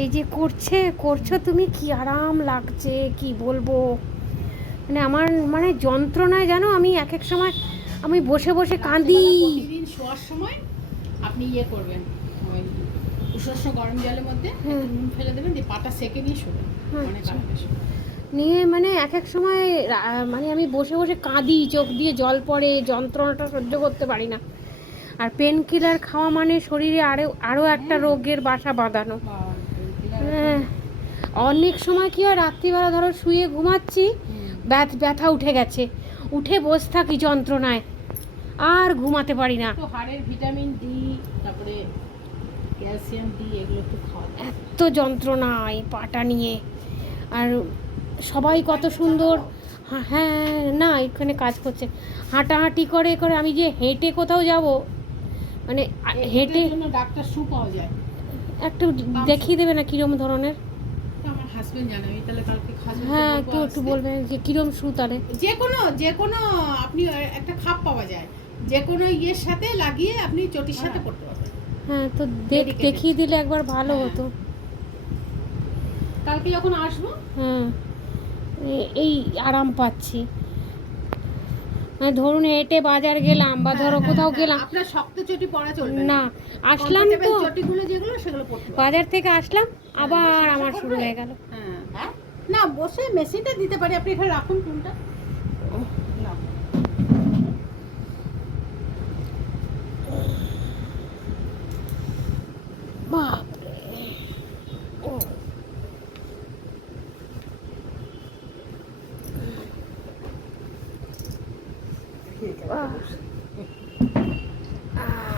এই যে করছো তুমি, কি আরাম লাগছে কি বলবো। মানে আমার মানে যন্ত্রণায় জানো, আমি এক এক সময় আমি বসে বসে কাঁদি। প্রতিদিন শোয়ার সময় আপনি করবেন, ওই উষস্য গরম জলের মধ্যে একটু নুন ফেলে দেবেন, দিয়ে পাটা সেকে নিয়ে শোবেন, অনেক আচ্ছা। আরামে শোবেন। নিয়ে মানে এক এক সময় মানে আমি বসে বসে কাঁদি, চোখ দিয়ে জল পড়ে, যন্ত্রণাটা সহ্য করতে পারি না। আর পেন কিলার খাওয়া মানে শরীরে আরও একটা রোগের বাসা বাঁধানো। হ্যাঁ, অনেক সময় কী হয়, রাত্রিবেলা ধরো শুয়ে ঘুমাচ্ছি, ব্যথা উঠে গেছে, উঠে বসে থাকি যন্ত্রণায়, আর ঘুমাতে পারি না। তো হাড়ের ভিটামিন ডি, তারপরে ক্যালসিয়াম ডি, এগুলো একটু খাওয়া যায়। এত যন্ত্রণা এই পাটা নিয়ে। আর সবাই কত সুন্দর, হ্যাঁ না এখানে কাজ করছে, হাঁটাহাঁটি করে করে আমি যে হেঁটে কোথাও যাব, মানে হেঁটে জন্য ডাক্তার শু পাওয়া যায়, একটু দেখিয়ে দেবে না কীরকম ধরনের? আমার হাজবেন্ড জানে, আমি তাহলে কালকে খাবো। হ্যাঁ একটু বলবেন যে কীরকম শু তাহলে। যে কোনো আপনি একটা খাপ পাওয়া যায়, যে কোনো ইয়ের সাথে লাগিয়ে আপনি চটির সাথে পড়তে পারবেন। হ্যাঁ তো দেখিয়ে দিলে একবার ভালো হতো। কালকে যখন আসবো, হ্যাঁ এই আরাম পাচ্ছি। মানে ধরুন হেঁটে বাজার গেলাম বা ধরো কোথাও গেলাম, আপনার শক্ত চটি পরা চলবে না আসলাম তো চটিগুলো যেগুলো সেগুলো পড়তে পারবেন। বাজার থেকে আসলাম, আবার আমার শুরু হয়ে গেল। হ্যাঁ, না বসে মেশিনটা দিতে পারি, আপনি এখানে রাখুন কোনটা। বাপরে, ও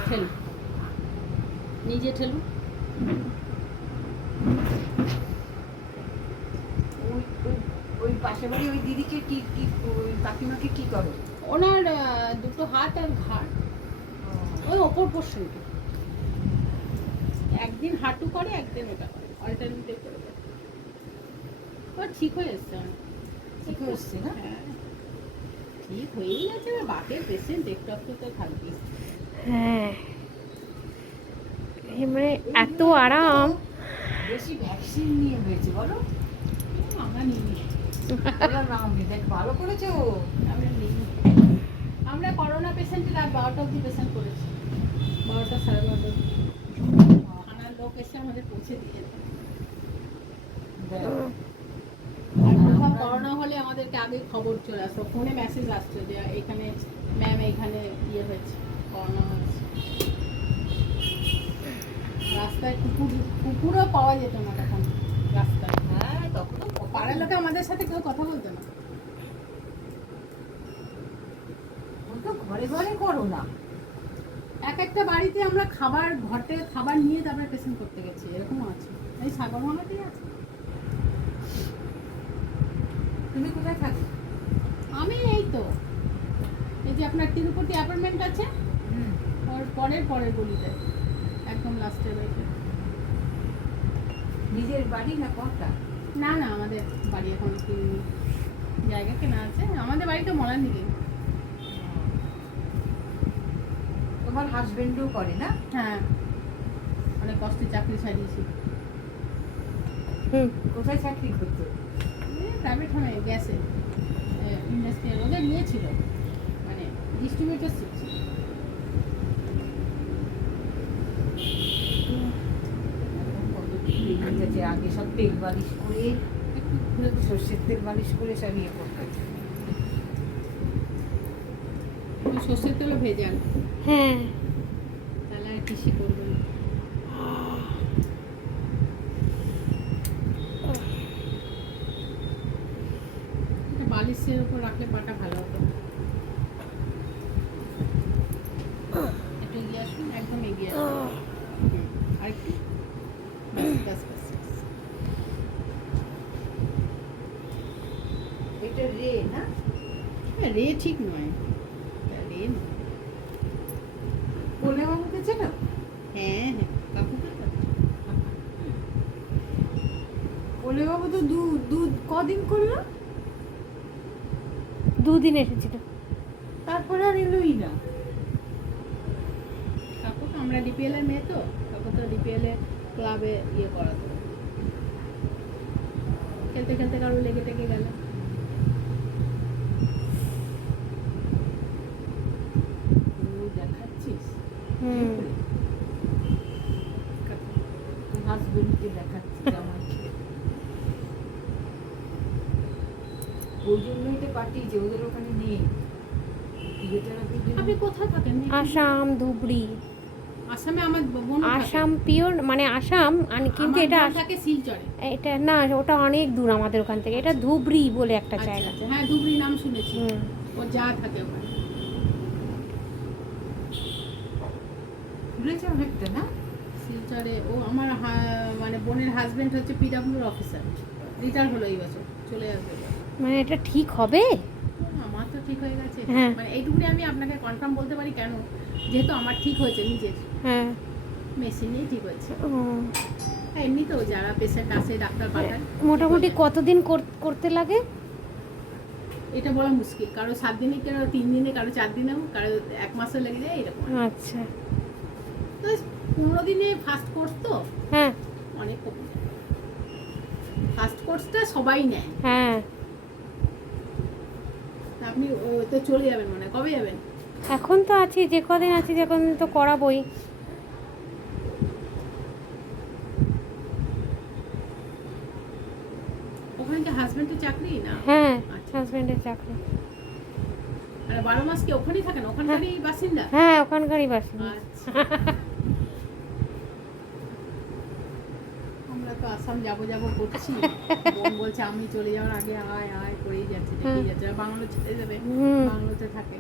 ঠেলুন, নিজে ঠেলুন। ওই পাশের বাড়ি ওই দিদিকে কি কি ওই কাকিমাকে কি করো? ওনার দুটো হাত আর ঘাড়, ওই ওপর পোর্শনটা, একদিন হাঁটু করে, একদিন ওটা করে, অল্টারনেটিভ করে দেয়। ও ঠিক হয়ে এসছে অনেক। ঠিক হয়ে এসছে না? হ্যাঁ, ঠিক হয়েই গেছে। বাতের পেশেন্ট একটু একটু তো থাকবেই। হ্যাঁ, মানে এত আরাম। বেশি ভ্যাকসিন নিয়ে হয়েছে বলো? আমরা নিই, ওরা নাম দেখ ভালো করেছে ও। আমরা নিই। আমরা করোনা পেশেন্টের রাত 12টা অবধি পেশেন্ট করেছি, 12টা 12:30 অবধি। থানার লোক এসে আমাদের পৌঁছে দিয়ে যেত। আর কোথাও করোনা হলে আমাদেরকে আগে খবর চলে আসতো, ফোনে মেসেজ আসতো যে এখানে ম্যাম এখানে হয়েছে, করোনা হয়েছে। রাস্তায় কুকুরও পাওয়া যেত না তখন রাস্তায়। হ্যাঁ তখন পাড়ার লোকে আমাদের সাথে কেউ কথা বলতো না। তো ঘরে ঘরে করো না। এক একটা বাড়িতে আমরা ঘটে খাবার নিয়ে তারপরে পেশেন্ট করতে গেছি, এরকম আছে। এই সাগরমালাতেই আছে। তুমি কোথায় থাকো? আমি এই তো, এই যে আপনার তিরুপতি অ্যাপার্টমেন্ট আছে, ওর পরের গলিতে, একদম লাস্টের বাড়িতে। নিজের বাড়ি না কোনটা? না না, আমাদের বাড়ি এখন জায়গা কেনা আছে, আমাদের বাড়ি তো মলার দিকে। তোমার হাজবেন্ডও করে না? হ্যাঁ, অনেক কষ্টে চাকরি ছাড়িয়েছি। কোথায় চাকরি করতো? প্রাইভেট হবে, গ্যাসে ইন্ডাস্ট্রি ওদের নিয়েছিল, মানে ডিস্ট্রিবিউটারশিপ ছিল। আগে সব তেল বালিশ করে, সর্ষের তেল বালিশ করে সব ইয়ে করতো। সর্ষের তেলও ভেজাল, হ্যাঁ তাহলে আর কৃষি করবে না। বালিশের উপর রাখলে পাটা ভালো হতো। একটু এগিয়ে আসুন, একদম এগিয়ে আসুন, আরেকটু, ব্যাস। এটা রে না? হ্যাঁ, রে ঠিক নয়, রে নয়। বলে বাবুকে চেনো? হ্যাঁ হ্যাঁ, কাকুকে তো। বলে বাবু তো কদিন করলো, দুদিন এসেছিল, তারপরে আর এলোই না। কাকু তো, আমরা ডিপিএল এর মেয়ে তো, কাকু তো ডিপিএল এ ক্লাবে করাতো। খেলতে খেলতে কারো লেগে টেগে গেল। দেখাচ্ছিস হুম। হাজবেন্ডকে দেখাচ্ছি জামাইকে। ওই জন্যই তো পাঠিয়েছে, ওদের ওখানে নেই ফিজিওথেরাপির জন্য। আপনি কোথায় থাকেন? আসাম, ধুবড়ি। আসামে আমার বোন থাকে। আসাম পিওর মানে আসাম কিন্তু আমার এটা বোন থাকে শিলচরে। এটা না, ওটা অনেক দূর আমাদের ওখান থেকে। এটা ধুবড়ি বলে একটা আচ্ছা, জায়গা। আচ্ছা। হ্যাঁ, ধুবড়ি নাম শুনেছি। হুম। ও যা থাকে ওখানে। ভুলেছে অনেকটা না? শিলচরে ও আমার মানে বোনের হাজবেন্ড হচ্ছে পিডব্লিউর অফিসার, রিটায়ার হলো এই বছর, চলে আসবে এবার। মানে এটা ঠিক হবে? আমার তো ঠিক হয়ে গেছে। হ্যাঁ। মানে এইটুকুনি আমি আপনাকে কনফার্ম বলতে পারি, কেন, যেহেতু আমার ঠিক হয়েছে নিজের হ্যাঁ। মেশিনেই ঠিক হয়েছে। ও, হ্যাঁ, এমনি তো যারা পেশেন্ট আসে ডাক্তার পাঠায়। মোটামুটি কতদিন করতে লাগে? এটা বলা মুশকিল, কারো 7 দিনে, কারো 3 দিনে, কারো 4 দিনেও, কারো 1 মাসও লেগে যায় এরকম। আচ্ছা। তো 15 দিনে ফার্স্ট কোর্স তো হ্যাঁ। অনেক কমে যায়। ফার্স্ট কোর্সটা সবাই নেয়। হ্যাঁ। তা আপনি তো চলে যাবেন, মানে কবে যাবেন? এখন তো আছি, যে কদিন আছি যে কদিন তো করাবই। ওখানে কি হাজবেন্ডের চাকরি না? হ্যাঁ, আচ্ছা। হাজবেন্ডের চাকরি। আর 12 মাস কি ওখানেই থাকেন, ওখানকারই বাসিন্দা? হ্যাঁ, ওখানকারই বাসিন্দা। আচ্ছা। আমরা তো আসাম যাবো যাবো করছি, বোন বলছে আমি চলে যাওয়ার আগে আয় আয় করেই যাচ্ছে, দেখেই যাচ্ছে। আর বাংলো ছেড়ে দেবে, হুম। বাংলোতে থাকে।